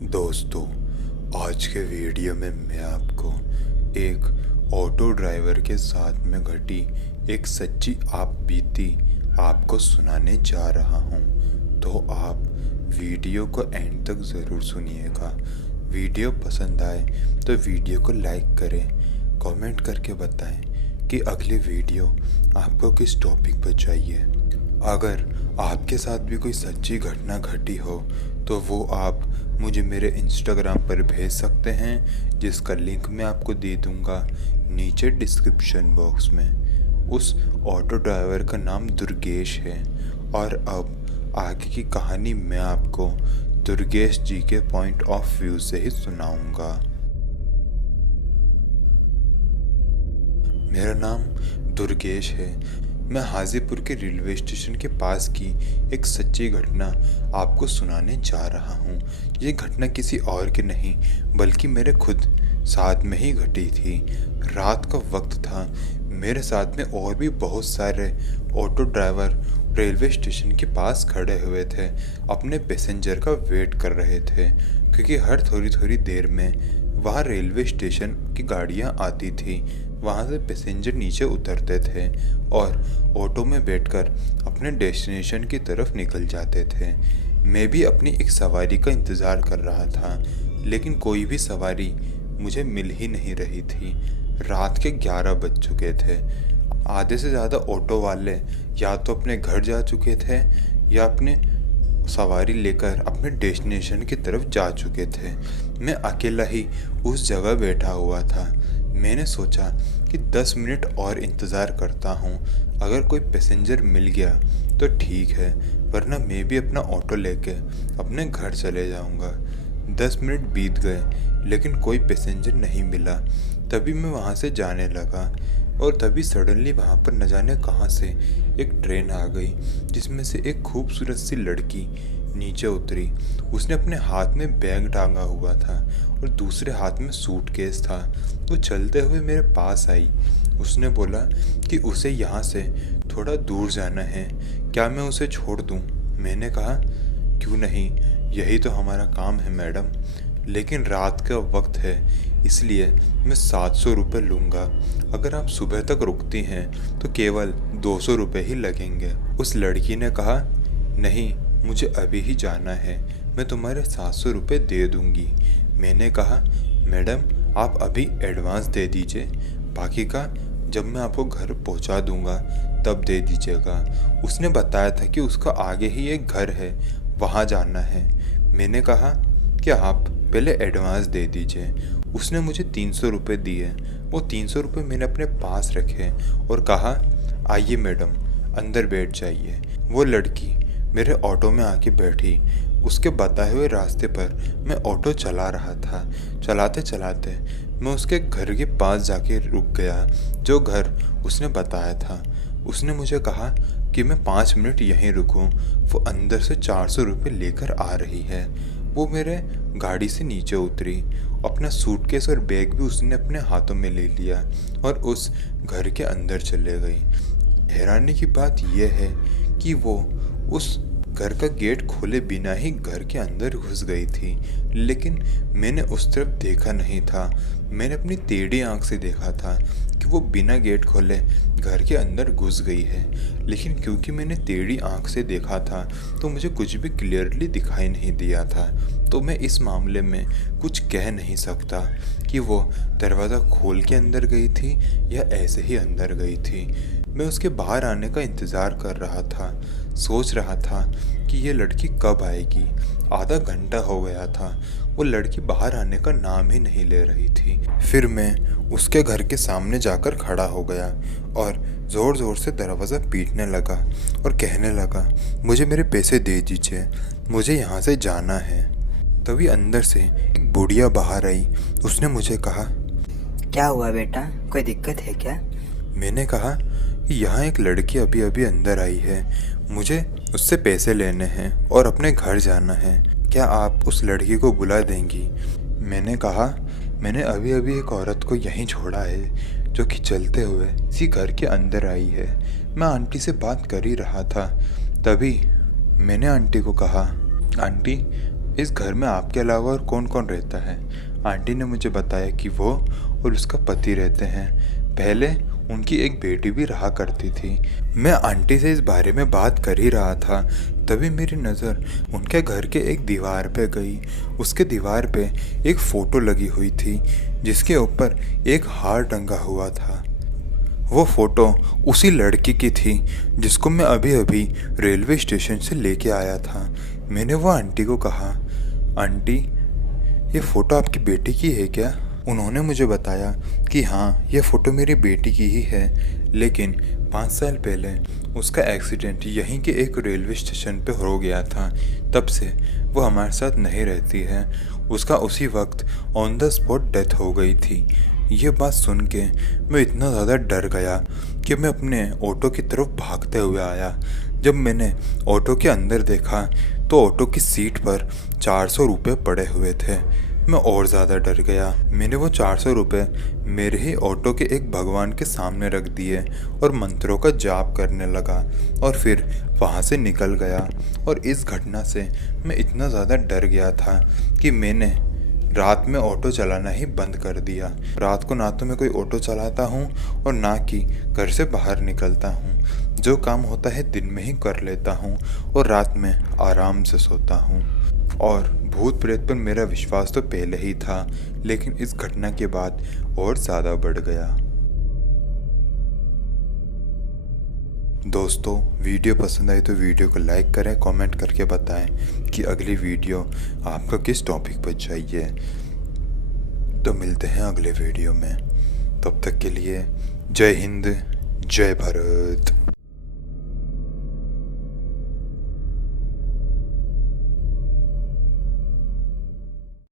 दोस्तों, आज के वीडियो में मैं आपको एक ऑटो ड्राइवर के साथ में घटी एक सच्ची आप बीती आपको सुनाने जा रहा हूँ। तो आप वीडियो को एंड तक ज़रूर सुनिएगा। वीडियो पसंद आए तो वीडियो को लाइक करें, कमेंट करके बताएं कि अगली वीडियो आपको किस टॉपिक पर चाहिए। अगर आपके साथ भी कोई सच्ची घटना घटी हो तो वो आप मुझे मेरे इंस्टाग्राम पर भेज सकते हैं, जिसका लिंक मैं आपको दे दूंगा नीचे डिस्क्रिप्शन बॉक्स में। उस ऑटो ड्राइवर का नाम दुर्गेश है और अब आगे की कहानी मैं आपको दुर्गेश जी के पॉइंट ऑफ व्यू से ही सुनाऊंगा। मेरा नाम दुर्गेश है। मैं हाजीपुर के रेलवे स्टेशन के पास की एक सच्ची घटना आपको सुनाने जा रहा हूँ। ये घटना किसी और की नहीं बल्कि मेरे खुद साथ में ही घटी थी। रात का वक्त था। मेरे साथ में और भी बहुत सारे ऑटो ड्राइवर रेलवे स्टेशन के पास खड़े हुए थे, अपने पैसेंजर का वेट कर रहे थे, क्योंकि हर थोड़ी थोड़ी देर में वहाँ रेलवे स्टेशन की गाड़ियाँ आती थी। वहाँ से पैसेंजर नीचे उतरते थे और ऑटो में बैठकर अपने डेस्टिनेशन की तरफ निकल जाते थे। मैं भी अपनी एक सवारी का इंतज़ार कर रहा था, लेकिन कोई भी सवारी मुझे मिल ही नहीं रही थी। रात के 11 बज चुके थे। आधे से ज़्यादा ऑटो वाले या तो अपने घर जा चुके थे या अपने सवारी लेकर अपने डेस्टिनेशन की तरफ जा चुके थे। मैं अकेला ही उस जगह बैठा हुआ था। मैंने सोचा कि 10 मिनट और इंतज़ार करता हूँ। अगर कोई पैसेंजर मिल गया तो ठीक है, वरना मैं भी अपना ऑटो लेके अपने घर चले जाऊँगा। 10 मिनट बीत गए लेकिन कोई पैसेंजर नहीं मिला। तभी मैं वहाँ से जाने लगा और तभी सडनली वहाँ पर न जाने कहाँ से एक ट्रेन आ गई, जिसमें से एक खूबसूरत सी लड़की नीचे उतरी। उसने अपने हाथ में बैग टांगा हुआ था और दूसरे हाथ में सूटकेस था। वो चलते हुए मेरे पास आई। उसने बोला कि उसे यहाँ से थोड़ा दूर जाना है, क्या मैं उसे छोड़ दूँ? मैंने कहा क्यों नहीं, यही तो हमारा काम है मैडम, लेकिन रात का वक्त है इसलिए मैं 700 रुपये लूँगा। अगर आप सुबह तक रुकती हैं तो केवल 200 रुपये ही लगेंगे। उस लड़की ने कहा नहीं, मुझे अभी ही जाना है, मैं तुम्हारे 700 रुपये दे दूँगी। मैंने कहा मैडम आप अभी एडवांस दे दीजिए, बाकी का जब मैं आपको घर पहुंचा दूंगा तब दे दीजिएगा। उसने बताया था कि उसका आगे ही एक घर है, वहां जाना है। मैंने कहा कि आप पहले एडवांस दे दीजिए। उसने मुझे 300 रुपये दिए। वो 300 रुपये मैंने अपने पास रखे और कहा आइए मैडम अंदर बैठ जाइए। वो लड़की मेरे ऑटो में आके बैठी। उसके बताए हुए रास्ते पर मैं ऑटो चला रहा था। चलाते चलाते मैं उसके घर के पास जाके रुक गया, जो घर उसने बताया था। उसने मुझे कहा कि मैं 5 मिनट यहीं रुकूं। वो अंदर से 400 रुपये लेकर आ रही है। वो मेरे गाड़ी से नीचे उतरी। अपना सूटकेस और बैग भी उसने अपने हाथों में ले लिया और उस घर के अंदर चले गई। हैरानी की बात यह है कि वो उस घर का गेट खोले बिना ही घर के अंदर घुस गई थी, लेकिन मैंने उस तरफ देखा नहीं था। मैंने अपनी टेढ़ी आंख से देखा था कि वो बिना गेट खोले घर के अंदर घुस गई है, लेकिन क्योंकि मैंने टेढ़ी आंख से देखा था तो मुझे कुछ भी क्लियरली दिखाई नहीं दिया था। तो मैं इस मामले में कुछ कह नहीं सकता कि वो दरवाज़ा खोल के अंदर गई थी या ऐसे ही अंदर गई थी। मैं उसके बाहर आने का इंतज़ार कर रहा था, सोच रहा था कि ये लड़की कब आएगी। आधा घंटा हो गया था, वो लड़की बाहर आने का नाम ही नहीं ले रही थी। फिर मैं उसके घर के सामने जाकर खड़ा हो गया और ज़ोर ज़ोर से दरवाज़ा पीटने लगा और कहने लगा मुझे मेरे पैसे दे दीजिए, मुझे यहाँ से जाना है। तभी अंदर से एक बुढ़िया बाहर आई। उसने मुझे कहा क्या हुआ बेटा, कोई दिक्कत है क्या? मैंने कहा कि यहाँ एक लड़की अभी अभी अंदर आई है, मुझे उससे पैसे लेने हैं और अपने घर जाना है, क्या आप उस लड़की को बुला देंगी? मैंने कहा मैंने अभी अभी एक औरत को यहीं छोड़ा है जो कि चलते हुए इसी घर के अंदर आई है। मैं आंटी से बात कर ही रहा था, तभी मैंने आंटी को कहा आंटी इस घर में आपके अलावा और कौन कौन रहता है? आंटी ने मुझे बताया कि वो और उसका पति रहते हैं। पहले उनकी एक बेटी भी रहा करती थी। मैं आंटी से इस बारे में बात कर ही रहा था, तभी मेरी नज़र उनके घर के एक दीवार पे गई। उसके दीवार पे एक फ़ोटो लगी हुई थी जिसके ऊपर एक हार टंगा हुआ था। वो फ़ोटो उसी लड़की की थी जिसको मैं अभी अभी रेलवे स्टेशन से लेके आया था। मैंने वो आंटी को कहा, आंटी ये फ़ोटो आपकी बेटी की है क्या? उन्होंने मुझे बताया कि हाँ, ये फ़ोटो मेरी बेटी की ही है, लेकिन 5 साल पहले उसका एक्सीडेंट यहीं के एक रेलवे स्टेशन पे हो गया था। तब से वो हमारे साथ नहीं रहती है। उसका उसी वक्त ऑन द स्पॉट डेथ हो गई थी। ये बात सुन के मैं इतना ज़्यादा डर गया कि मैं अपने ऑटो की तरफ भागते हुए आया। जब मैंने ऑटो के अंदर देखा तो ऑटो की सीट पर 400 रुपये पड़े हुए थे। मैं और ज़्यादा डर गया। मैंने वो 400 रुपये मेरे ही ऑटो के एक भगवान के सामने रख दिए और मंत्रों का जाप करने लगा और फिर वहाँ से निकल गया। और इस घटना से मैं इतना ज़्यादा डर गया था कि मैंने रात में ऑटो चलाना ही बंद कर दिया। रात को ना तो मैं कोई ऑटो चलाता हूँ और ना कि घर से बाहर निकलता हूँ। जो काम होता है दिन में ही कर लेता हूँ और रात में आराम से सोता हूँ। और भूत प्रेत पर मेरा विश्वास तो पहले ही था, लेकिन इस घटना के बाद और ज़्यादा बढ़ गया। दोस्तों, वीडियो पसंद आई तो वीडियो को लाइक करें, कमेंट करके बताएं कि अगली वीडियो आपको किस टॉपिक पर चाहिए। तो मिलते हैं अगले वीडियो में। तब तक के लिए जय हिंद, जय भारत।